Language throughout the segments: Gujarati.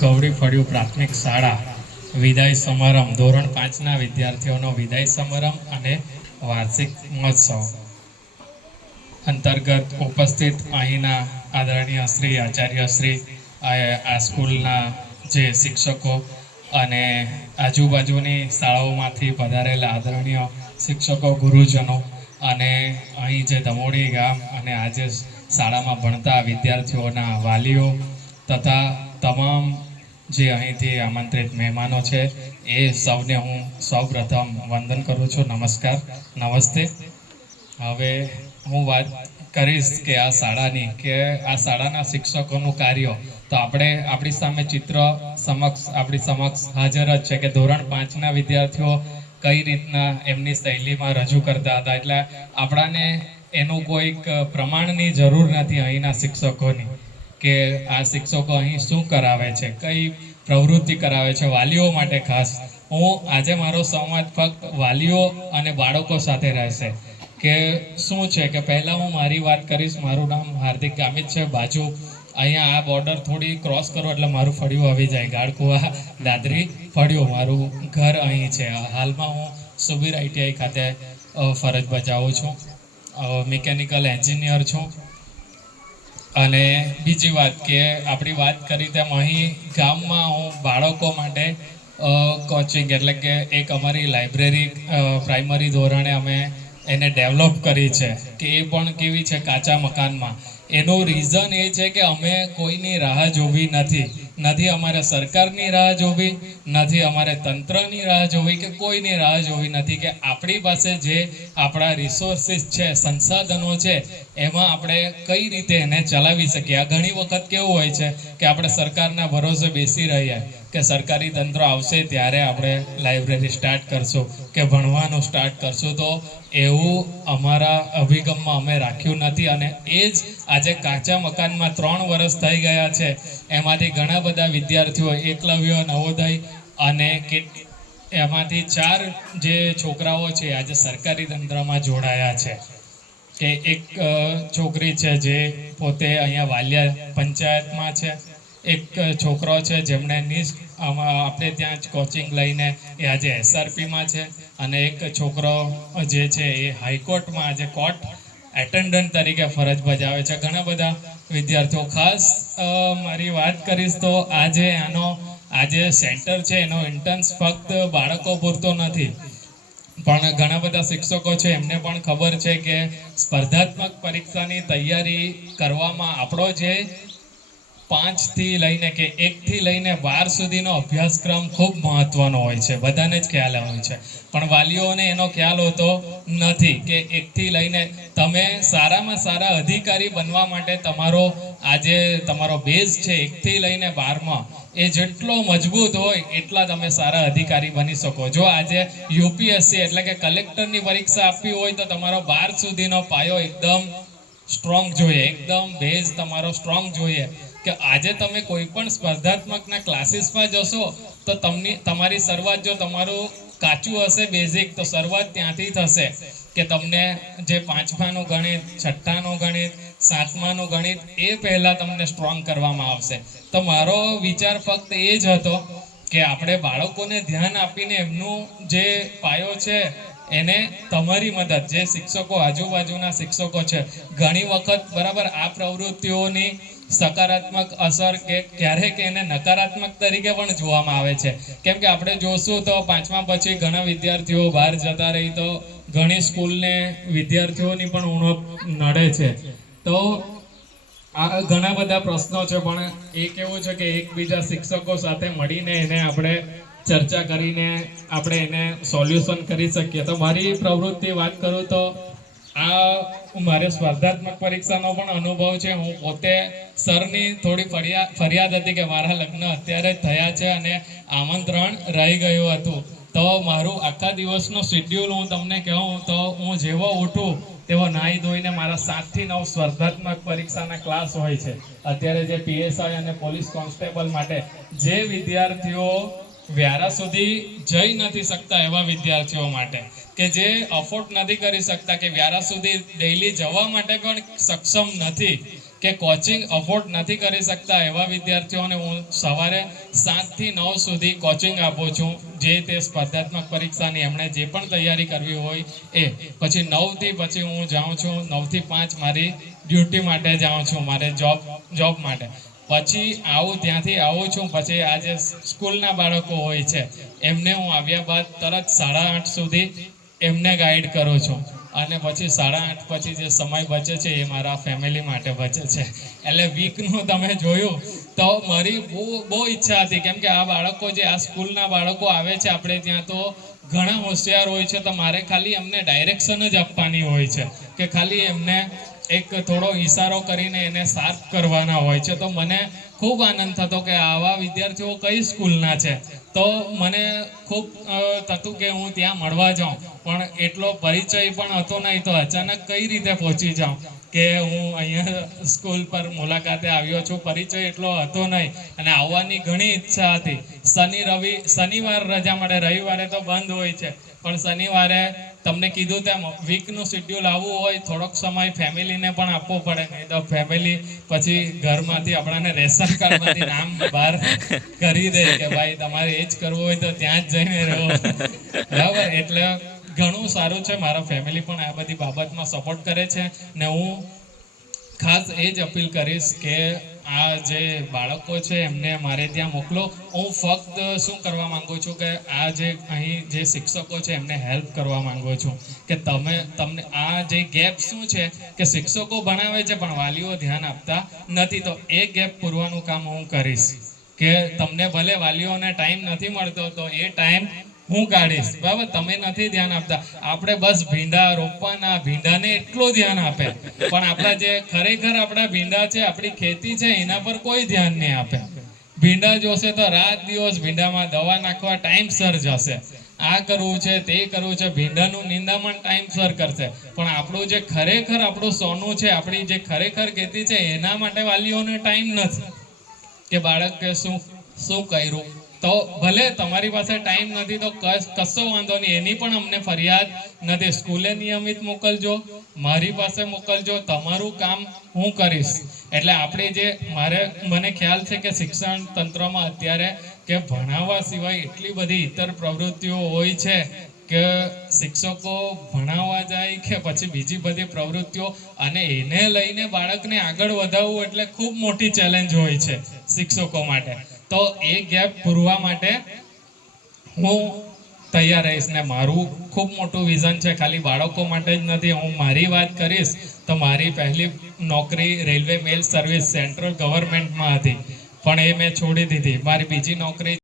ગૌરી ફળિયું પ્રાથમિક શાળા વિદાય સમારંભ ધોરણ 5ના વિદ્યાર્થીઓનો વિદાય સમારંભ અને વાર્ષિક મહોત્સવ અંતર્ગત ઉપસ્થિત અહીંના આદરણીય શ્રી આચાર્ય શ્રી આ સ્કૂલના જે શિક્ષકો અને આજુબાજુની શાળાઓમાંથી પધારેલા આદરણીય શિક્ષકો ગુરુજનો અને અહીં જે ધમોડી ગામ અને આજે શાળામાં ભણતા વિદ્યાર્થીઓના વાલીઓ તથા તમામ જે અહીંથી આમંત્રિત મહેમાનો છે એ સૌને હું સૌપ્રથમ વંદન કરું છું. નમસ્કાર, નમસ્તે. હવે હું વાત કરીશ કે આ શાળાની કે આ શાળાના શિક્ષકોનું કાર્ય તો આપણી સામે ચિત્ર આપણી સમક્ષ હાજર જ છે કે ધોરણ 5ના વિદ્યાર્થીઓ કઈ રીતના એમની શૈલીમાં રજૂ કરતા હતા. એટલે આપણાને એનું કોઈક પ્રમાણની જરૂર નથી અહીંના શિક્ષકોની કે આ શિક્ષકો અહીં શું કરાવે છે, કઈ પ્રવૃત્તિ કરાવે છે વાલીઓ માટે. ખાસ હું આજે મારો સંવાદ ફક્ત વાલીઓ અને બાળકો સાથે રહેશે કે શું છે કે પહેલાં હું મારી વાત કરીશ. મારું નામ હાર્દિક ગામિત છે. બાજુ અહીંયા આ બોર્ડર થોડી ક્રોસ કરો એટલે મારું ફળિયું આવી જાય. ગાળકુવા દાદરી ફળિયું મારું ઘર અહીં છે. હાલમાં હું સુબીર ITI ખાતે ફરજ બજાવું છું. મિકેનિકલ એન્જિનિયર છું. અને બીજી વાત કે આપણી વાત કરી તેમ અહીં ગામમાં હું બાળકો માટે કોચિંગ એટલે કે એક અમારી લાઇબ્રેરી પ્રાઇમરી ધોરણે અમે એને ડેવલપ કરી છે કે એ પણ કેવી છે કાચા મકાનમાં. એનું રીઝન એ છે કે અમે કોઈની રાહ જોવી નથી અમારે સરકારની રાહ જોવી નથી, અમારે તંત્રની રાહ જોવી કે કોઈની રાહ જોવી નથી. કે આપણી પાસે જે આપણા રિસોર્સિસ છે, સંસાધનો છે, એમાં આપણે કઈ રીતે એને ચલાવી શકીએ. આ ઘણી વખત કેવું હોય છે કે આપણે સરકારના ભરોસે બેસી રહીએ કે સરકારી તંત્ર આવશે ત્યારે આપણે લાઇબ્રેરી સ્ટાર્ટ કરશું કે ભણવાનું સ્ટાર્ટ કરશું. તો એવું અમારા અભિગમમાં અમે રાખ્યું નથી. અને એ જ આજે કાચા મકાનમાં 3 વર્ષ થઈ ગયા છે. એમાંથી ઘણા બધા વિદ્યાર્થીઓ એકલવ્ય, નવોદય અને એમાંથી 4 જે છોકરાઓ છે આજે સરકારી તંત્રમાં જોડાયા છે. કે એક છોકરી છે જે પોતે અહીંયા વાલિયા પંચાયતમાં છે, એક છોકરો છે જેમણે આપણે ત્યાં જ કોચિંગ લઈને એ આજે SRPમાં છે, અને એક છોકરો જે છે એ હાઈકોર્ટમાં આજે કોર્ટ એટેન્ડન્ટ તરીકે ફરજ બજાવે છે. ઘણા બધા વિદ્યાર્થીઓ. ખાસ મારી વાત કરીશ તો આજે સેન્ટર છે એનો ઇન્ટર્ન્સ ફક્ત બાળકો પૂરતો નથી, પણ ઘણા બધા શિક્ષકો છે એમને પણ ખબર છે કે સ્પર્ધાત્મક પરીક્ષાની તૈયારી કરવામાં આપણો જે 5 થી લઈને કે 1 થી લઈને 12 સુધીનો અભ્યાસક્રમ ખૂબ મહત્વનો હોય છે. બધાને જ ખ્યાલ હોય છે, પણ વાલીઓને એનો ખ્યાલ હોતો નથી કે 1 થી લઈને તમે સારામાં સારા અધિકારી બનવા માટે તમારો બેઝ છે 1 થી લઈને 12માં એ જેટલો મજબૂત હોય એટલા તમે સારા અધિકારી બની શકો. જો આજે UPSC એટલે કે કલેક્ટરની પરીક્ષા આપવી હોય તો તમારો 12 સુધીનો પાયો એકદમ સ્ટ્રોંગ જોઈએ, એકદમ બેઝ તમારો સ્ટ્રોંગ જોઈએ. કે આજે તમે કોઈ પણ સ્પર્ધાત્મકના ક્લાસીસમાં જશો તો તમારી શરૂઆત જો તમારું કાચું હશે બેઝિક તો શરૂઆત ત્યાંથી થશે કે તમને જે 5માનું ગણિત, 6ઠ્ઠાનું ગણિત, 7માનું ગણિત એ પહેલાં તમને સ્ટ્રોંગ કરવામાં આવશે. તો મારો વિચાર ફક્ત એ જ હતો કે આપણે બાળકોને ધ્યાન આપીને એમનું જે પાયો છે એને તમારી મદદ, જે શિક્ષકો આજુબાજુના શિક્ષકો છે, ઘણી વખત બરાબર આ પ્રવૃત્તિઓની સકારાત્મક અસર કે ક્યારેક એને નકારાત્મક તરીકે પણ જોવામાં આવે છે. કેમ કે આપણે જોશું તો 5મા પછી ઘણા વિદ્યાર્થીઓ બહાર જતા રહી તો ઘણી સ્કૂલને વિદ્યાર્થીઓની પણ ઉણપ નડે છે. તો આ ઘણા બધા પ્રશ્નો છે, પણ એ કેવું છે કે એકબીજા શિક્ષકો સાથે મળીને એને આપણે ચર્ચા કરીને આપણે એને સોલ્યુશન કરી શકીએ. તો મારી પ્રવૃત્તિ વાત કરું તો મારે સ્પર્ધાત્મક પરીક્ષાનો પણ અનુભવ છે. હું પોતે સરની થોડી ફરિયાદ હતી કે મારા લગ્ન અત્યારે જ થયા છે અને આમંત્રણ રહી ગયું હતું. તો મારું આખા દિવસનો શેડ્યુલ હું તમને કહું તો હું જેવો ઉઠું તેવો નાહી ધોઈને મારા 7 થી 9 સ્પર્ધાત્મક પરીક્ષાના ક્લાસ હોય છે. અત્યારે જે PSI અને પોલીસ કોન્સ્ટેબલ માટે જે વિદ્યાર્થીઓ વ્યારા સુધી જઈ નથી શકતા એવા વિદ્યાર્થીઓ માટે કે જે અફોર્ડ નથી કરી શકતા કે વ્યારા સુધી ડેઈલી જવા માટે પણ સક્ષમ નથી, કે કોચિંગ અફોર્ડ નથી કરી શકતા એવા વિદ્યાર્થીઓને હું સવારે 7 થી 9 સુધી કોચિંગ આપું છું. જે તે સ્પર્ધાત્મક પરીક્ષાની એમણે જે પણ તૈયારી કરવી હોય એ. પછી 9 થી પછી હું જાઉં છું, 9 થી 5 મારી ડ્યુટી માટે જાઉં છું, મારે જોબ માટે. પછી ત્યાંથી આવું છું, પછી આ જે સ્કૂલના બાળકો હોય છે એમને હું આવ્યા બાદ તરત 8:30 સુધી એમને ગાઈડ કરું છું. અને પછી 8:30 પછી જે સમય બચે છે એ મારા ફેમિલી માટે બચે છે. એટલે વીકનું તમે જોયું તો મારી બહુ ઈચ્છા હતી, કેમ કે આ બાળકો જે આ સ્કૂલના બાળકો આવે છે આપણે ત્યાં, તો ઘણા હોશિયાર હોય છે. તો મારે ખાલી એમને ડાયરેક્શન જ આપવાની હોય છે, કે ખાલી એમને એક થોડો ઈશારો કરીને એને શાર્પ કરવાના હોય છે. તો મને ખૂબ આનંદ થતો કે આવા વિદ્યાર્થીઓ કઈ સ્કૂલના છે. તો મને ખૂબ થતું કે હું ત્યાં મળવા જાઉં, પણ એટલો પરિચય પણ હતો નહીં. તો અચાનક કઈ રીતે પહોંચી જાઉં કે હું અહીંયા સ્કૂલ પર મુલાકાતે આવ્યો છું, પરિચય એટલો હતો નહીં. અને આવવાની ઘણી ઈચ્છા હતી. શનિવાર રજા મળે, રવિવારે તો બંધ હોય છે, પણ શનિવારે તમને કીધું તેમ વીકનું શેડ્યુલ આવવું હોય, થોડોક સમય ફેમિલીને પણ આપવો પડે, નહીં તો ફેમિલી પછી ઘરમાંથી આપણને રેશન કાર્ડમાંથી નામ બહાર કરી દે કે ભાઈ તમારે એ જ કરવું હોય તો ત્યાં જ જઈને રહો. બરાબર. એટલે ઘણું સારું છે, મારા ફેમિલી પણ આ બધી બાબતમાં સપોર્ટ કરે છે. ને હું ખાસ એ જ અપીલ કરીશ કે આ જે બાળકો છે એમને મારે ત્યાં મોકલો. હું ફક્ત શું કરવા માંગુ છું કે આ જે અહીં જે શિક્ષકો છે એમને હેલ્પ કરવા માંગુ છું કે તમને આ જે ગેપ શું છે કે શિક્ષકો ભણાવે છે પણ વાલીઓ ધ્યાન આપતા નથી. તો એ ગેપ પૂરવાનું કામ હું કરીશ, કે તમને ભલે વાલીઓને ટાઈમ નથી મળતો તો એ ટાઈમ હું કાઢીશ. બરાબર. તમે નથી ધ્યાન આપતા, આપણે બસ ભીંડા રોપવાના, ભીંડાને એટલું ધ્યાન આપે, પણ આપણા જે ખરેખર આપણા ભીંડા છે, આપણી ખેતી છે, એના પર કોઈ ધ્યાન નહીં આપે. ભીંડા જોશે તો રાત દિવસ ભીંડામાં દવા નાખવા ટાઈમસર જશે, આ કરવું છે તે કરવું છે, ભીંડાનું નિંદામણ ટાઈમસર કરશે, પણ આપણું જે ખરેખર આપણું સોનું છે, આપણી જે ખરેખર ખેતી છે, એના માટે વાલીઓને ટાઈમ નથી કે બાળકે શું કર્યું. તો ભલે તમારી પાસે ટાઈમ નથી તો કશો વાંધો નહીં, એની પણ અમને ફરિયાદ નથી. સ્કૂલે નિયમિત મોકલજો, મારી પાસે મોકલજો, તમારું કામ હું કરીશ. એટલે આપણે જે મને ખ્યાલ છે કે શિક્ષણ તંત્રમાં અત્યારે કે ભણાવવા સિવાય એટલી બધી ઇતર પ્રવૃત્તિઓ હોય છે કે શિક્ષકો ભણાવવા જાય કે પછી બીજી બધી પ્રવૃત્તિઓ, અને એને લઈને બાળકને આગળ વધાવવું એટલે ખૂબ મોટી ચેલેન્જ હોય છે શિક્ષકો માટે. તો એ ગેપ પૂરવા માટે હું તૈયાર રહીશ. ને મારું ખૂબ મોટું વિઝન છે, ખાલી બાળકો માટે જ નથી. હું મારી વાત કરીશ તો મારી પહેલી નોકરી રેલવે મેલ સર્વિસ સેન્ટ્રલ ગવર્મેન્ટમાં હતી, પણ એ મેં છોડી દીધી. મારી બીજી નોકરી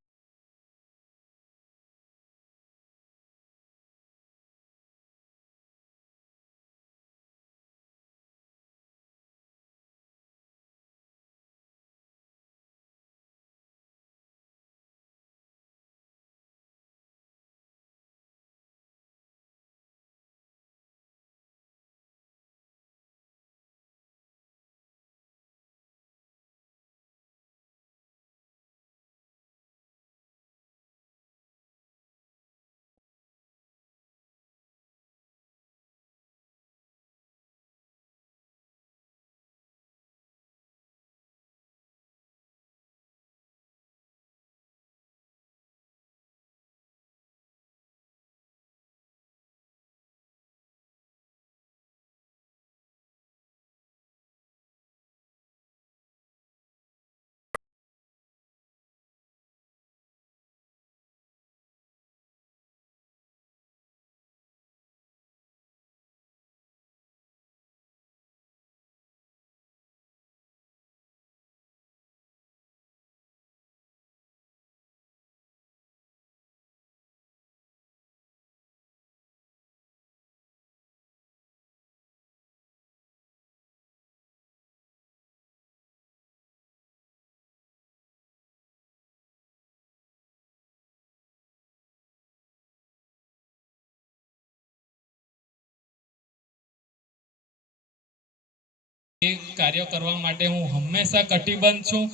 કાર્ય કરવા માટે હું હંમેશા કટિબદ્ધ છું,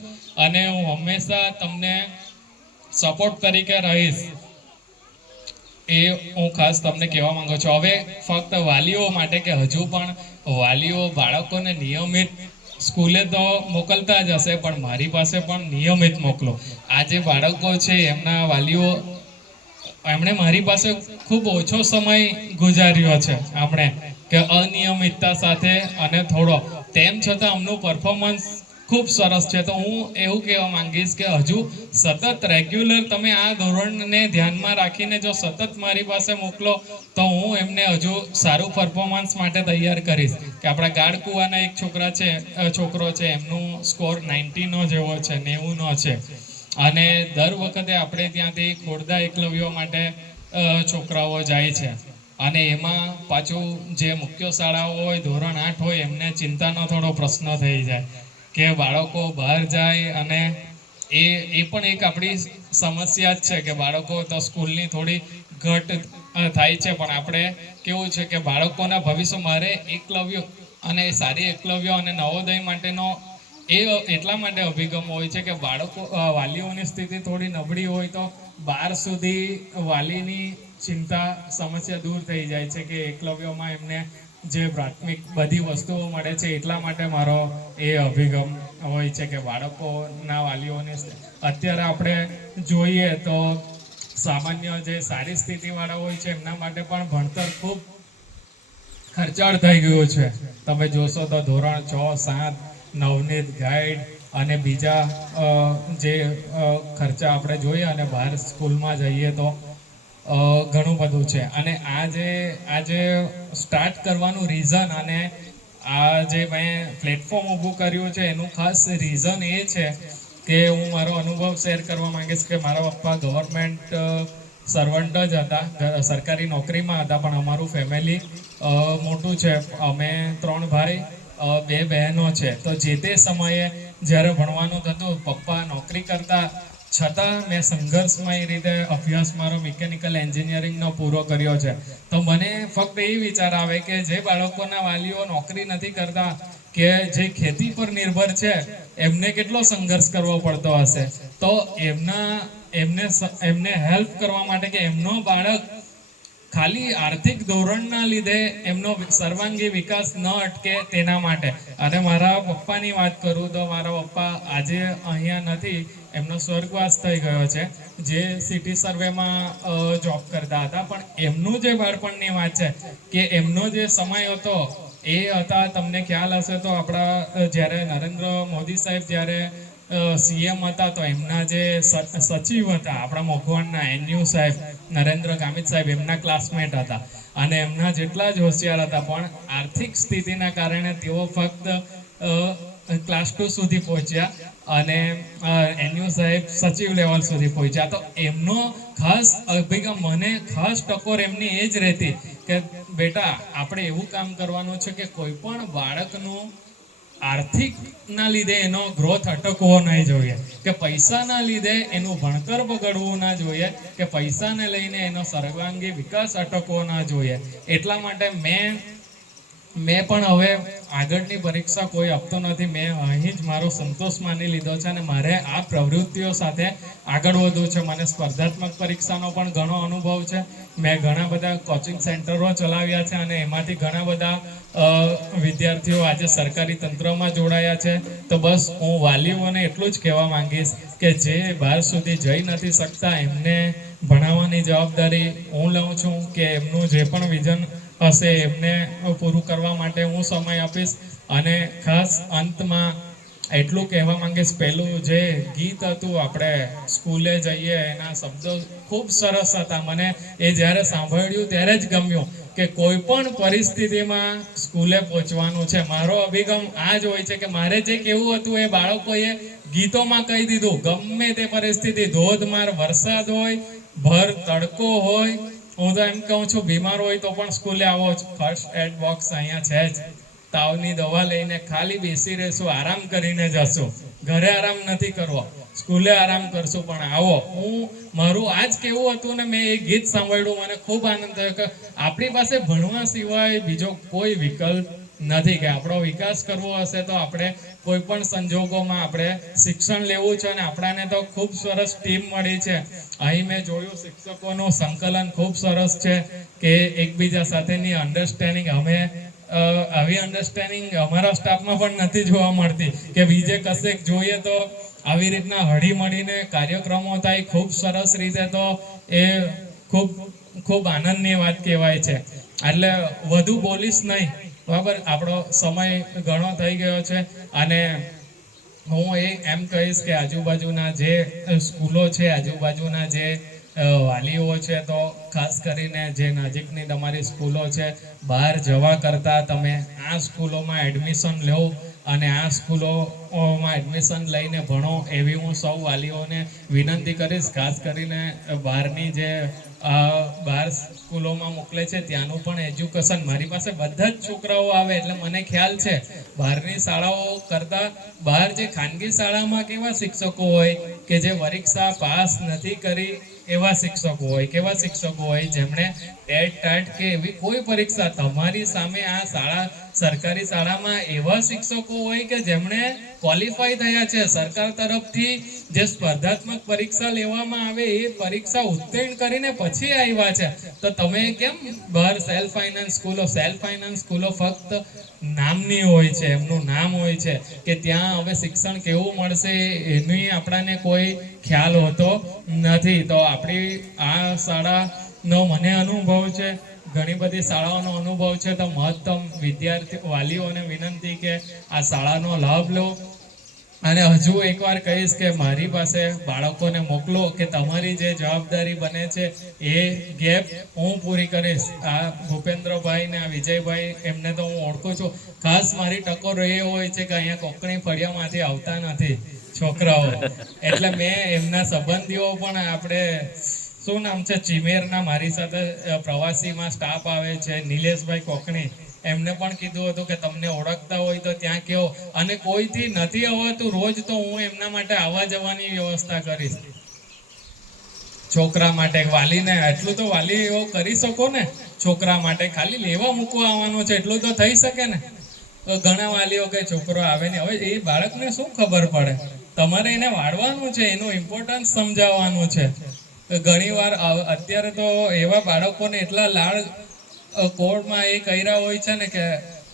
અને હું હંમેશા તમને સપોર્ટ તરીકે રહીશ. એ હું ખાસ તમને કહેવા માંગુ છું. હવે ફક્ત વાલીઓ માટે કે હજુ પણ વાલીઓ બાળકોને નિયમિત સ્કૂલે તો મોકલતા જ હશે, પણ મારી પાસે પણ નિયમિત મોકલો. આ જે બાળકો છે એમના વાલીઓ, એમણે મારી પાસે ખૂબ ઓછો સમય ગુજાર્યો છે આપણે, કે અનિયમિતતા સાથે અને થોડો, તેમ છતાં અમનું પરફોર્મન્સ ખૂબ સરસ છે. તો હું એવું કહેવા માંગીશ કે હજુ સતત રેગ્યુલર તમે આ ધોરણને ધ્યાનમાં રાખીને જો સતત મારી પાસે મોકલો તો હું એમને હજુ સારું પરફોર્મન્સ માટે તૈયાર કરીશ. કે આપણા ગાડકુવાના એક છોકરો છે, એમનું સ્કોર 90 નો જેવો છે, 90 નો છે. અને દર વખતે આપણે ત્યાંથી ખોડદા એકલવ્યો માટે છોકરાઓ જાય છે. અને એમાં પાછું જે મુખ્ય શાળાઓ હોય, ધોરણ 8 હોય, એમને ચિંતાનો થોડો પ્રશ્ન થઈ જાય કે બાળકો બહાર જાય. અને એ પણ એક આપણી સમસ્યા જ છે કે બાળકો તો સ્કૂલની થોડી ઘટ થાય છે, પણ આપણે કેવું છે કે બાળકોના ભવિષ્ય, મારે એકલવ્ય અને સારી એકલવ્ય અને નવોદય માટેનો એ એટલા માટે અભિગમ હોય છે કે બાળકો, વાલીઓની સ્થિતિ થોડી નબળી હોય તો 12 સુધી વાલીની ચિંતા સમસ્યા દૂર થઈ જાય છે કે એકલવ્યમાં એમને જે પ્રાથમિક બધી વસ્તુઓ મળે છે. એટલા માટે મારો એ અભિગમ હોય છે કે બાળકોના વાલીઓને, અત્યારે આપણે જોઈએ તો સામાન્ય જે સારી સ્થિતિવાળા હોય છે એમના માટે પણ ભણતર ખૂબ ખર્ચાળ થઈ ગયું છે. તમે જોશો તો ધોરણ 6, 7, નવનીત ગાઈડ અને બીજા જે ખર્ચા આપણે જોઈએ, અને બહાર સ્કૂલમાં જઈએ તો ઘણું બધું છે. અને આજે સ્ટાર્ટ કરવાનું રીઝન, અને આ જે મેં પ્લેટફોર્મ ઊભું કર્યું છે એનું ખાસ રીઝન એ છે કે હું મારો અનુભવ શેર કરવા માંગીશ કે મારા પપ્પા ગવર્મેન્ટ સર્વન્ટ જ હતા, સરકારી નોકરીમાં હતા, પણ અમારું ફેમિલી મોટું છે. અમે 3 ભાઈ, 2 બહેનો છે. તો જે તે સમયે જ્યારે ભણવાનું થતું, પપ્પા નોકરી કરતા છતાં મેં સંઘર્ષમય રીતે અભ્યાસ મારો મિકેનિકલ એન્જિનિયરિંગનો પૂરો કર્યો છે. તો મને ફક્ત એ વિચાર આવે કે જે બાળકોના વાલીઓ નોકરી નથી કરતા, કે જે ખેતી પર નિર્ભર છે, એમને કેટલો સંઘર્ષ કરવો પડતો હશે. તો એમને હેલ્પ કરવા માટે, કે એમનો બાળક ખાલી આર્થિક ધોરણના લીધે એમનો સર્વાંગી વિકાસ ન અટકે તેના માટે. અને મારા પપ્પાની વાત કરું તો મારા પપ્પા આજે અહીંયા નથી, એમનો સ્વર્ગવાસ થઈ ગયો છે, જે સિટી સર્વેમાં જોબ કરતા હતા. પણ એમનું જે બાળપણની વાત છે, કે એમનો જે સમય હતો એ હતા, તમને ખ્યાલ હશે તો આપણા જ્યારે નરેન્દ્ર મોદી સાહેબ જ્યારે સીએમ હતા, તો એમના જે સચિવ હતા આપણા મોખવાણના, NU સાહેબ, નરેન્દ્ર ગામિત સાહેબ, એમના ક્લાસમેટ હતા. અને એમના જેટલા જ હોશિયાર હતા, પણ આર્થિક સ્થિતિના કારણે તેઓ ફક્ત ક્લાસ 2 સુધી પહોંચ્યા, અને NU સાહેબ સચિવ લેવલ સુધી પહોંચ્યા. તો એમનો ખાસ અભિગમ, મને ખાસ ટકોર એમની એ જ રહેતી કે બેટા, આપણે એવું કામ કરવાનું છે કે કોઈ પણ બાળકનું આર્થિક ના લીધે એનો ગ્રોથ અટકવો નહીં જોઈએ, કે પૈસાના લીધે એનું ભણતર બગડવું ના જોઈએ, કે પૈસાને લઈને એનો સર્વાંગી વિકાસ અટકવો ના જોઈએ. એટલા માટે મેં પણ હવે આગળની પરીક્ષા કોઈ આપતો નથી. મેં અહીં જ મારો સંતોષ માની લીધો છે, અને મારે આ પ્રવૃત્તિઓ સાથે આગળ વધવું છે. મને સ્પર્ધાત્મક પરીક્ષાનો પણ ઘણો અનુભવ છે. મેં ઘણા બધા કોચિંગ સેન્ટરો ચલાવ્યા છે, અને એમાંથી ઘણા બધા વિદ્યાર્થીઓ આજે સરકારી તંત્રમાં જોડાયા છે. તો બસ હું વાલીઓને એટલું જ કહેવા માંગીશ કે જે 12 સુધી જઈ નથી શકતા, એમને ભણાવવાની જવાબદારી હું લઉં છું, કે એમનું જે પણ વિઝન હશે એમને પૂરું કરવા માટે હું સમય આપીશ. અને ખાસ અંતમાં એટલું કહેવા માંગીશ, પેલું જે ગીત હતું આપણે સ્કૂલે જઈએ, એના શબ્દો ખૂબ સરસ હતા. મને એ જ્યારે સાંભળ્યું ત્યારે જ ગમ્યું કે કોઈ પણ પરિસ્થિતિમાં સ્કૂલે પહોંચવાનું છે. મારો અભિગમ આ જ હોય છે કે મારે જે કેવું હતું એ બાળકોએ ગીતોમાં કહી દીધું. ગમે તે પરિસ્થિતિ, ધોધમાર વરસાદ હોય, ભર તડકો હોય, હું તો એમ કહું છું બીમાર હોય તો પણ સ્કૂલે આવો જ, ફર્સ્ટ એડ બોક્સ અહીંયા છે જ. તાવની દવા લઈને ખાલી બેસી રહેશું, આરામ કરીને જશું. ઘરે આરામ નથી કરવો, સ્કૂલે આરામ કરશું, પણ આવો. મારું આજ કેવું હતું ને, મેં એ ગીત સાંભળ્યું, મને ખૂબ આનંદ થયો કે આપણી પાસે ભણવા સિવાય બીજો કોઈ વિકલ્પ નથી. કે આપણો વિકાસ કરવો હશે તો આપણે કોઈ પણ સંજોગોમાં આપણે શિક્ષણ લેવું છે. અને આપણાને તો ખૂબ સરસ ટીમ મળી છે. અહીં મેં જોયું શિક્ષકોનું સંકલન ખૂબ સરસ છે, કે એકબીજા સાથેની અન્ડરસ્ટેન્ડિંગ. અમે આવી અન્ડરસ્ટેન્ડિંગ અમારા સ્ટાફમાં પણ નથી જોવા મળતી કે બીજે કશેક જોઈએ તો આવી રીતના હળી મળીને કાર્યક્રમો થાય ખૂબ સરસ રીતે, તો એ ખૂબ ખૂબ આનંદની વાત કહેવાય છે. એટલે વધુ બોલીશ નહીં, બરાબર, આપણો સમય ઘણો થઈ ગયો છે. અને હું એમ કહીશ કે આજુબાજુના જે સ્કૂલો છે, આજુબાજુના જે વાલીઓ છે, તો ખાસ કરીને જે નજીકની તમારી સ્કૂલો છે, બહાર જવા કરતાં તમે આ સ્કૂલોમાં એડમિશન લો અને આ સ્કૂલોમાં એડમિશન લઈને ભણો, એવી હું સૌ વાલીઓને વિનંતી કરીશ. ખાસ કરીને બહારની જે બહાર સ્કૂલોમાં મોકલે છે ત્યાંનું પણ એજ્યુકેશન, મારી પાસે બધા જ છોકરાઓ આવે એટલે મને ખ્યાલ છે બહારની શાળાઓ કરતાં બહાર જે ખાનગી શાળામાં કેવા શિક્ષકો હોય કે જે પરીક્ષા પાસ નથી કરી એવા શિક્ષકો હોય, કેવા શિક્ષકો હોય જેમણે ટેટ ટાટ કે એવી કોઈ પરીક્ષા, તમારી સામે આ શાળા સરકારી શાળામાં એવા શિક્ષકો હોય કે જેમણે ક્વોલિફાય થયા છે, સરકાર તરફથી જે સ્પર્ધાત્મક પરીક્ષા લેવામાં આવે એ પરીક્ષા ઉત્તીર્ણ કરીને પછી આવ્યા છે. તો તમે કેમ બહાર સેલ્ફ ફાઇનાન્સ સ્કૂલો ફક્ત નામની હોય છે, એમનું નામ હોય છે કે ત્યાં હવે શિક્ષણ કેવું મળશે એની આપણાને કોઈ ખ્યાલ હોતો નથી. તો આપણી આ શાળાનો મને અનુભવ છે, ઘણી બધી શાળાઓનો અનુભવ છે. તો મહત્તમ વિદ્યાર્થી વાલીઓને વિનંતી કે આ શાળાનો લાભ લો. અને હજુ એકવાર કહીશ કે મારી પાસે બાળકોને મોકલો કે તમારી જે જવાબદારી બને છે એ ગેપ હું પૂરી કરીશ. આ ભૂપેન્દ્રભાઈ ને આ વિજયભાઈ, એમને તો હું ઓળખું છું. ખાસ મારી ટકોર એ હોય છે કે અહીંયા કોકણી ફળિયામાંથી આવતા નથી છોકરાઓ, એટલે મેં એમના સંબંધીઓ પણ આપણે શું નામ છે ચિમેરના મારી સાથે પ્રવાસીમાં સ્ટાફ આવે છે, નિલેશભાઈ કોકણી, એમને પણ કીધું હતું કે તમને ઓળખતા હોય તો ત્યાં કહો. અને કોઈથી નથી આવતું રોજ, તો હું એમના માટે આવવા જવાની વ્યવસ્થા કરીશ. છોકરા માટે વાલીને એટલું તો વાલીઓ કરી શકો ને, છોકરા માટે ખાલી લેવા મૂકવા આવવાનું છે એટલું તો થઈ શકે ને. તો ઘણા વાલીઓ કે છોકરો આવે ને, હવે એ બાળકને શું ખબર પડે, તમારે એને વાળવાનું છે, એનું ઇમ્પોર્ટન્સ સમજાવવાનું છે. ઘણી વાર અત્યારે તો એવા બાળકોને એટલા લાડ કોર્ટમાં એ કર્યા હોય છે ને કે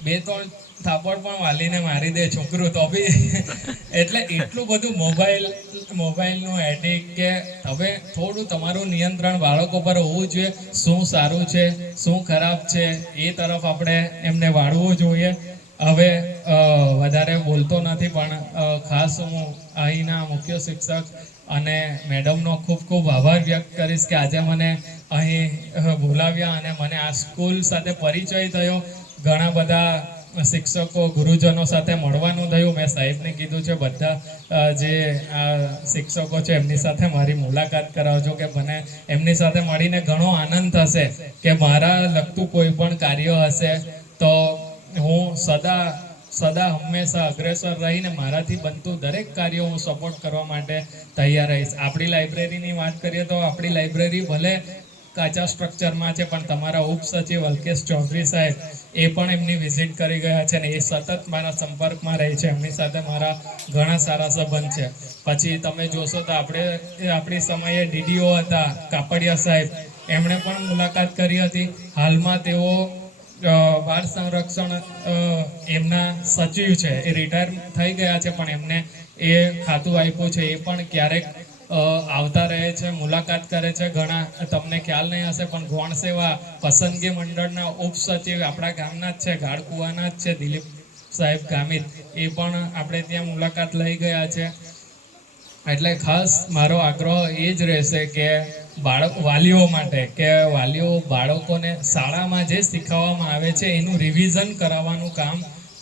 2-3 થાપડ પણ વાલીને મારી દે છોકરું તો બી એટલે એટલું બધું મોબાઈલનું એડિક્ટ કે હવે થોડું તમારું નિયંત્રણ બાળકો પર હોવું જોઈએ. શું સારું છે, શું ખરાબ છે, એ તરફ આપણે એમને વાળવું જોઈએ. હવે વધારે બોલતો નથી, પણ ખાસ હું અહીંના મુખ્ય શિક્ષક અને મેડમનો ખૂબ ખૂબ આભાર વ્યક્ત કરીશ કે આજે મને અહીં બોલાવ્યા અને મને આ સ્કૂલ સાથે પરિચય થયો. ઘણા બધા શિક્ષકો ગુરુજનો સાથે મળવાનું થયું. મેં સાહેબને કીધું છે બધા જે શિક્ષકો છે એમની સાથે મારી મુલાકાત કરાવજો કે મને એમની સાથે મળીને ઘણો આનંદ થશે કે મારા લગતું કોઈ પણ કાર્ય હશે તો હું સદા હંમેશા અગ્રેસર રહીને મારાથી બનતું દરેક કાર્ય હું સપોર્ટ કરવા માટે તૈયાર રહીશ. આપણી લાઇબ્રેરીની વાત કરીએ તો આપણી લાઇબ્રેરી ભલે કાચા સ્ટ્રક્ચરમાં છે, પણ તમારા ઉપસચિવ અલ્કેશ ચૌધરી સાહેબ એ પણ એમની વિઝિટ કરી ગયા છે ને એ સતત મારા સંપર્કમાં રહે છે. એમની સાથે મારા ઘણા સારા સંબંધ છે. પછી તમે જોશો તો આપણી સમયે ડીડીઓ હતા કાપડિયા સાહેબ, એમણે પણ મુલાકાત કરી હતી. હાલમાં તેઓ બાળ સંરક્ષણ એમના સચિવ છે, એ રિટાયર થઈ ગયા છે, પણ એમને એ ખાતું આપ્યું છે. એ પણ ક્યારેક આવતા રહે છે, મુલાકાત કરે છે. ઘણા તમને ખ્યાલ નહીં હશે પણ ગૌણ સેવા પસંદગી મંડળના ઉપસચિવ આપણા ગામના જ છે, ગાળકુવાના જ છે, દિલીપ સાહેબ ગામિત, એ પણ આપણે ત્યાં મુલાકાત લઈ ગયા છે. એટલે ખાસ મારો આગ્રહ એ જ રહેશે કે વાલીઓ માટે કે વાલીઓ બાળકોને શાળામાં જે શીખવવામાં આવે છે એનું રિવિઝન કરાવવાનું કામ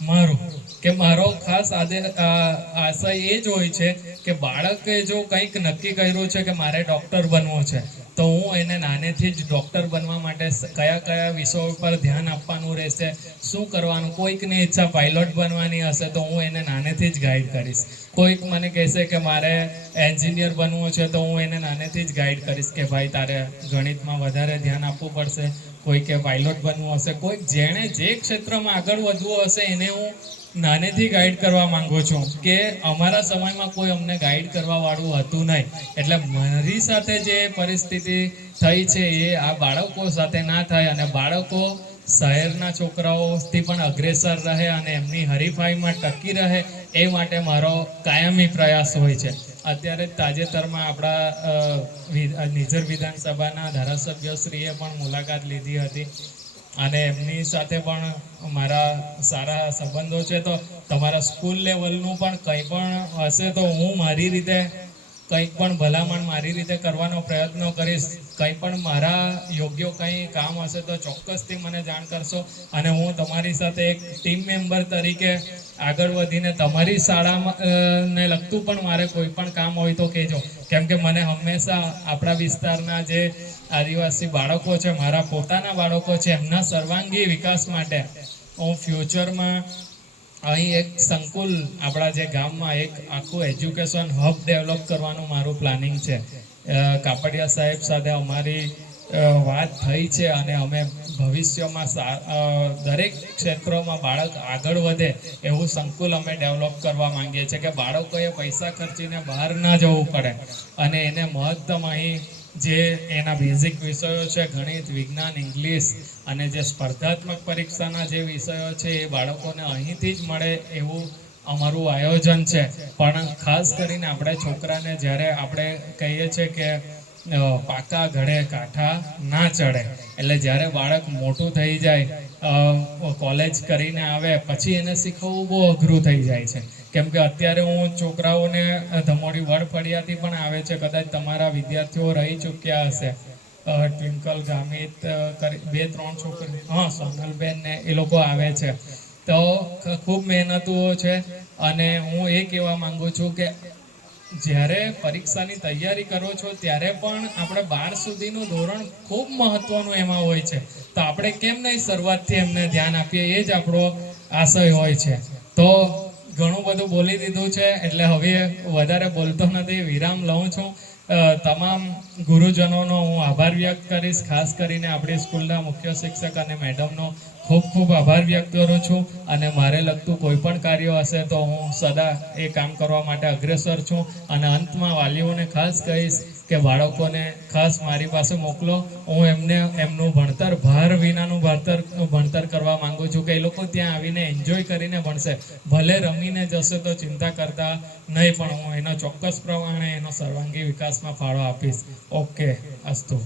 મારું, કે મારો ખાસ આશય એ જ હોય છે કે બાળકે જો કંઈક નક્કી કર્યું છે કે મારે ડૉક્ટર બનવું છે, તો હું એને નાનેથી જ ડૉક્ટર બનવા માટે કયા વિષયો પર ધ્યાન આપવાનું રહેશે, શું કરવાનું. કોઈકની ઈચ્છા પાયલોટ બનવાની હશે તો હું એને નાનેથી જ ગાઈડ કરીશ. કોઈક મને કહેશે કે મારે એન્જિનિયર બનવું છે તો હું એને નાનેથી જ ગાઈડ કરીશ કે ભાઈ તારે ગણિતમાં વધારે ધ્યાન આપવું પડશે. કોઈકે પાયલોટ બનવું હશે, કોઈક જેણે જે ક્ષેત્રમાં આગળ વધવું હશે એને હું નાનેથી ગાઈડ કરવા માંગુ છું. કે અમારા સમયમાં કોઈ અમને ગાઈડ કરવા વાળું હતું નહીં, એટલે મારી સાથે જે પરિસ્થિતિ થઈ છે એ આ બાળકો સાથે ના થાય અને બાળકો શહેરના છોકરાઓથી પણ અગ્રેસર રહે અને એમની હરીફાઈમાં ટકી રહે એ માટે મારો કાયમી પ્રયાસ હોય છે. અત્યારે જ તાજેતરમાં આપણા નિઝર વિધાનસભાના ધારાસભ્યશ્રીએ પણ મુલાકાત લીધી હતી અને એમની સાથે પણ મારા સારા સંબંધો છે. તો તમારા સ્કૂલ લેવલનું પણ કંઈ પણ હશે તો હું મારી રીતે કંઈક પણ ભલામણ મારી રીતે કરવાનો પ્રયત્ન કરીશ. કંઈ પણ મારા યોગ્ય કંઈ કામ હશે તો ચોક્કસથી મને જાણ કરશો અને હું તમારી સાથે એક ટીમ મેમ્બર તરીકે આગળ વધીને તમારી શાળામાં ને લગતું પણ મારે કોઈ પણ કામ હોય તો કહેજો. કેમ કે મને હંમેશા આપણા વિસ્તારના જે આદિવાસી બાળકો છે, મારા પોતાના બાળકો છે, એમના સર્વાંગી વિકાસ માટે હું ફ્યુચરમાં અહીં એક સંકુલ આપણા જે ગામમાં એક આખું એજ્યુકેશન હબ ડેવલપ કરવાનું મારું પ્લાનિંગ છે. કાપડિયા સાહેબ સાથે અમારી વાત થઈ છે અને અમે ભવિષ્યમાં દરેક ક્ષેત્રોમાં બાળક આગળ વધે એવું સંકુલ અમે ડેવલપ કરવા માંગીએ છીએ કે બાળકોએ પૈસા ખર્ચીને બહાર ના જવું પડે અને એને મહત્તમ અહીં જે એના બેઝિક વિષયો છે, ગણિત, વિજ્ઞાન, ઇંગ્લિશ અને જે સ્પર્ધાત્મક પરીક્ષાના જે વિષયો છે એ બાળકોને અહીંથી જ મળે એવું અમારું આયોજન છે. પણ ખાસ કરીને આપણે છોકરાને જ્યારે આપણે કહીએ છીએ કે પાકા ઘડે કાંઠા ના ચડે, એટલે જ્યારે બાળક મોટું થઈ જાય કોલેજ કરીને આવે પછી એને શીખવવું બહુ અઘરું થઈ જાય છે. કેમ કે અત્યારે હું છોકરાઓને ધમોડી વડફળિયાથી પણ આવે છે, કદાચ તમારા વિદ્યાર્થીઓ રહી ચૂક્યા હશે, ટ્વિંકલ, ગામિત, 2-3 છોકરી, સોનલબેન ને એ લોકો આવે છે. તો ખૂબ મહેનતુઓ છે અને હું એ કહેવા માંગુ છું કે જ્યારે પરીક્ષાની તૈયારી કરો છો ત્યારે પણ આપણે 12 સુધીનું ધોરણ ખૂબ મહત્વનું એમાં હોય છે. તો આપણે કેમ નહીં શરૂઆતથી એમને ધ્યાન આપીએ, એ જ આપણો આશય હોય છે. તો ઘણું બધું બોલી દીધું છે એટલે હવે વધારે બોલતો નથી, વિરામ લઉં છું. તમામ ગુરુજનોનો હું આભાર વ્યક્ત કરીશ. ખાસ કરીને આપણી સ્કૂલના મુખ્ય શિક્ષક અને મેડમનો ખૂબ ખૂબ આભાર વ્યક્ત કરું છું અને મારે લગતું કોઈ પણ કાર્ય હશે તો હું સદા એ કામ કરવા માટે અગ્રેસર છું. અને અંતમાં વાલીઓને ખાસ કહીશ કે બાળકોને ખાસ મારી પાસે મોકલો. હું એમને એમનું ભણતર ભાર વિનાનું ભણતર કરવા માંગુ છું કે એ લોકો ત્યાં આવીને એન્જોય કરીને ભણશે. ભલે રમીને જશે તો ચિંતા કરતા નહીં, પણ હું એનો ચોક્કસ પ્રમાણે એનો સર્વાંગી વિકાસમાં ફાળો આપીશ. ઓકે, અસ્તુ.